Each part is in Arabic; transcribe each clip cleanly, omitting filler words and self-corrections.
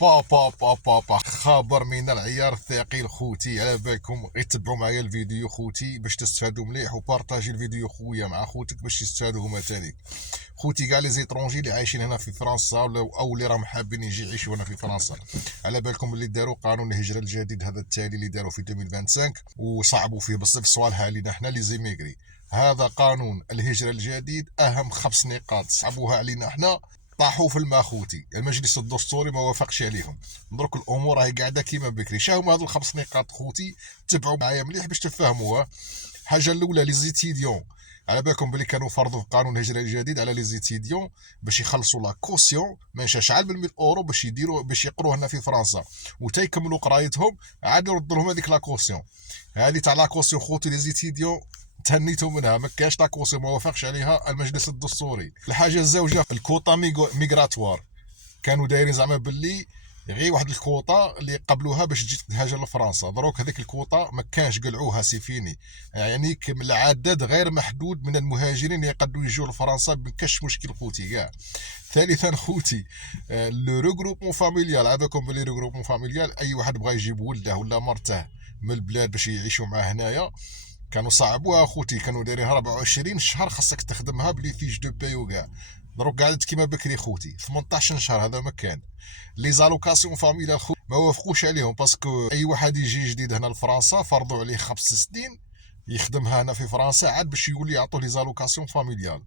با خبر من العيار الثقيل خوتي. على بالكم يتبعوا معايا الفيديو خوتي باش تستفادوا مليح، وبارطاجي الفيديو خويا مع خوتك باش يستفادوا هما تاني. خوتي كاع لي زيترونجي اللي عايشين هنا في فرنسا او اللي راهم حابين يجي يعيشوا هنا في فرنسا، على بالكم اللي داروا قانون الهجره الجديد هذا التالي اللي داروا في 2025 وصعبوا فيه بزاف صوالح علينا حنا لي زيميغري. هذا قانون الهجره الجديد اهم 5 نقاط صعبوها علينا حنا، طاحوا في الماء خوتي. المجلس الدستوري ما وافقش عليهم. درك الامور راهي قاعده كيما بكري. شاهما هذو ال5 نقاط خوتي، تبعوا معايا مليح باش تفهموها. الحاجه الاولى لي زيتيديون، على بالكم بلي كانوا فرضوا في قانون الهجره الجديد على لي زيتيديون باش يخلصوا لا كوسيون ماشي شحال من 100 اورو باش يديروا باش يقروا هنا في فرنسا وتا يكملوا قرايتهم، عاد يردوا لهم هذيك لا كوسيون. هذه تاع لا كوسيون خوتي لي زيتيديون تهنيتوا منها، ما كاش لا كوسيون، ما وافقش عليها المجلس الدستوري. الحاجه الزوجه الكوطا ميغراتوار، كانوا دايرين زعما باللي غير واحد الكوطا اللي قبلوها باش تجي تهاجر لفرنسا. دروك هذيك الكوطا ما كانش قلعوها سيفيني، يعني العدد غير محدود من المهاجرين اللي يقدروا يجوا لفرنسا بكاش مشكل خوتي كاع. ثالثا خوتي لو ريغروبمون فاميليال، عافاكم بلي ريغروبمون فاميليال اي واحد بغى يجيب ولده ولا مرته من البلاد باش يعيشوا معاه هنايا، كانوا صعبوها خوتي، كانوا دايرين 24 شهر خاصك تخدمها بلي فيش دو بايو كاع. دروك قعدت كيما بكري خوتي 18 شهر، هذا ما كان. لي زالوكاسيون فاميليال خوتي ما وافقوش عليهم، باسكو اي واحد يجي جديد هنا لفرنسا فرضوا عليه 5 سنين يخدمها هنا في فرنسا عاد باش يقول لي يعطوه لي زالوكاسيون فاميليال.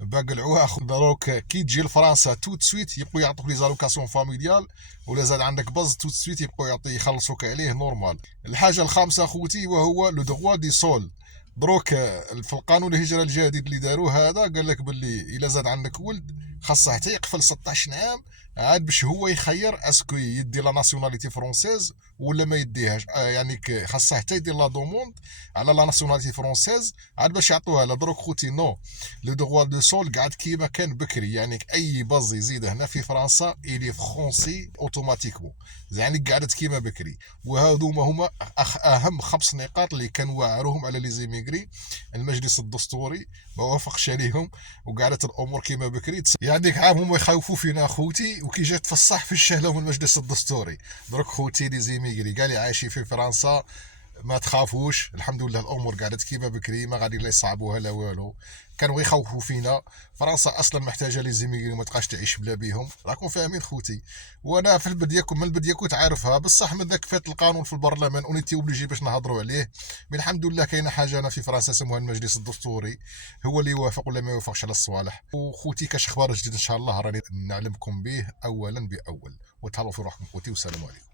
باقلعوها دروك كي تجي لفرنسا تو سويت يبقوا يعطوك لي زالوكاسيون فاميليال، ولا زاد عندك بز تو سويت يبقوا يخلصوك عليه نورمال. الحاجه الخامسه خوتي وهو لو دغوا دي سول. دروك في القانون الهجره الجديد اللي داروه هذا قال لك باللي الا زاد عندك ولد خاصه حتى يقفل 16 عام عاد باش هو يخير اسكو يدي لا ناسيوناليتي فرونسيز ولا ما يديهاش. يعني خاصه حتى يدير لا دوموند على لا ناسيوناليتي فرونسيز عاد باش يعطوها له. دروك خوتي نو، لو دوغوا دو سول قعد كيما كان بكري، يعني اي باز يزيد هنا في فرنسا الي فرونسي اوتوماتيكمون، يعني قعدت كيما بكري. وهذوما هما اهم 5 نقاط اللي كانوا واعروهم على لي زيميغري. المجلس الدستوري ما وافقش عليهم وقعدت الامور كيما بكري. يعني عام هما يخوفوا فينا خوتي، وكي جات في الصح في الشهله من المجلس الدستوري. درك خوتي لي زيميغري قال لي عايشين في فرنسا ما تخافوش، الحمد لله الامور قعدت كيما بكري، ما غادي لا يصعبوها لا والو. كانوا يخوفوا فينا، فرنسا اصلا محتاجه لي زيميغري ما تبقاش تعيش بلا بيهم، راكم فاهمين خوتي. وانا في البدايه من البدايه كنت عارفها، بصح من ذاك فات القانون في البرلمان ونيتي اوبليجي باش نهضروا عليه. من الحمد لله كاينه حاجه انا في فرنسا اسمها المجلس الدستوري، هو اللي يوافق ولا ما يوافقش على الصوالح. وخوتي كاش اخبار جديد ان شاء الله راني نعلمكم به اولا باول. وتهلاو في روحكم خوتي، والسلام عليكم.